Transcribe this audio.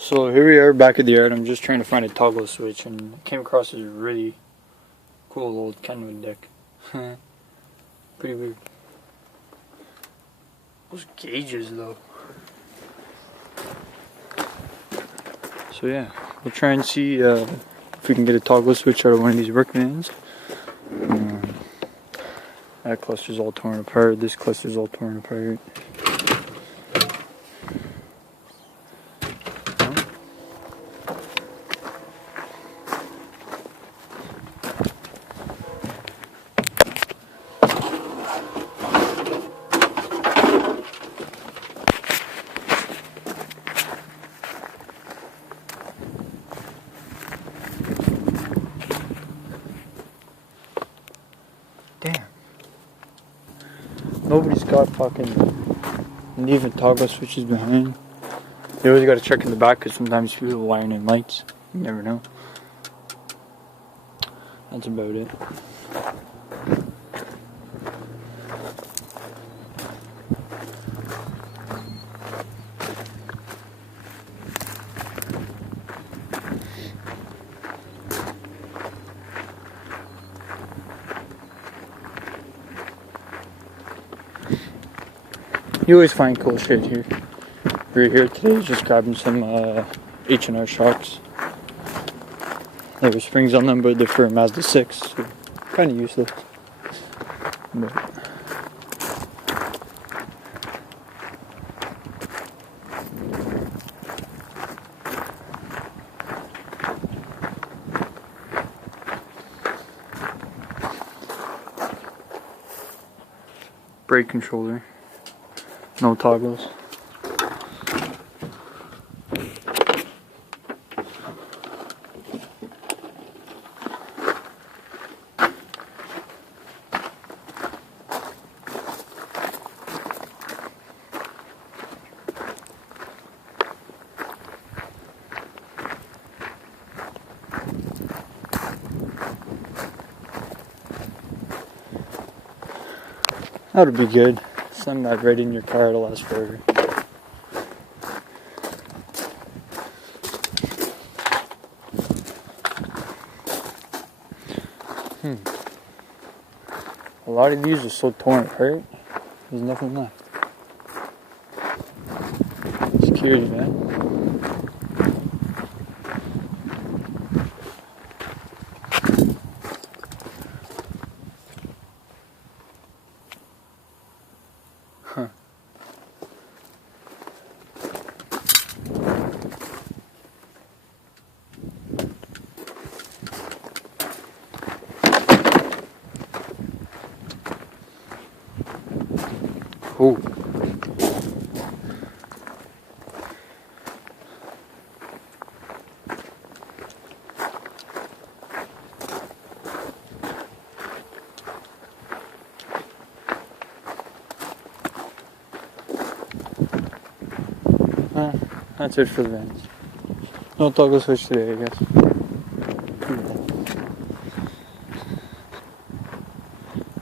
So here we are back at the yard. I'm just trying to find a toggle switch and came across this really cool old Kenwood deck. Pretty weird. Those gauges though. So yeah, we'll try and see if we can get a toggle switch out of one of these work vans. That cluster's all torn apart. This cluster's all torn apart. Damn. Nobody's got fucking even toggle switches behind. You always gotta check in the back because sometimes people are wiring in lights. You never know. That's about it. You always find cool shit here. We're here today just grabbing some H&R shocks. There were springs on them, but they're for a Mazda 6, so kind of useless. But brake controller. No toggles. That would be good. Send that right in your car, it'll last forever. A lot of these are so torn apart, there's nothing left. Security, man. Huh. Cool. That's it for the vans. No toggle switch today, I guess.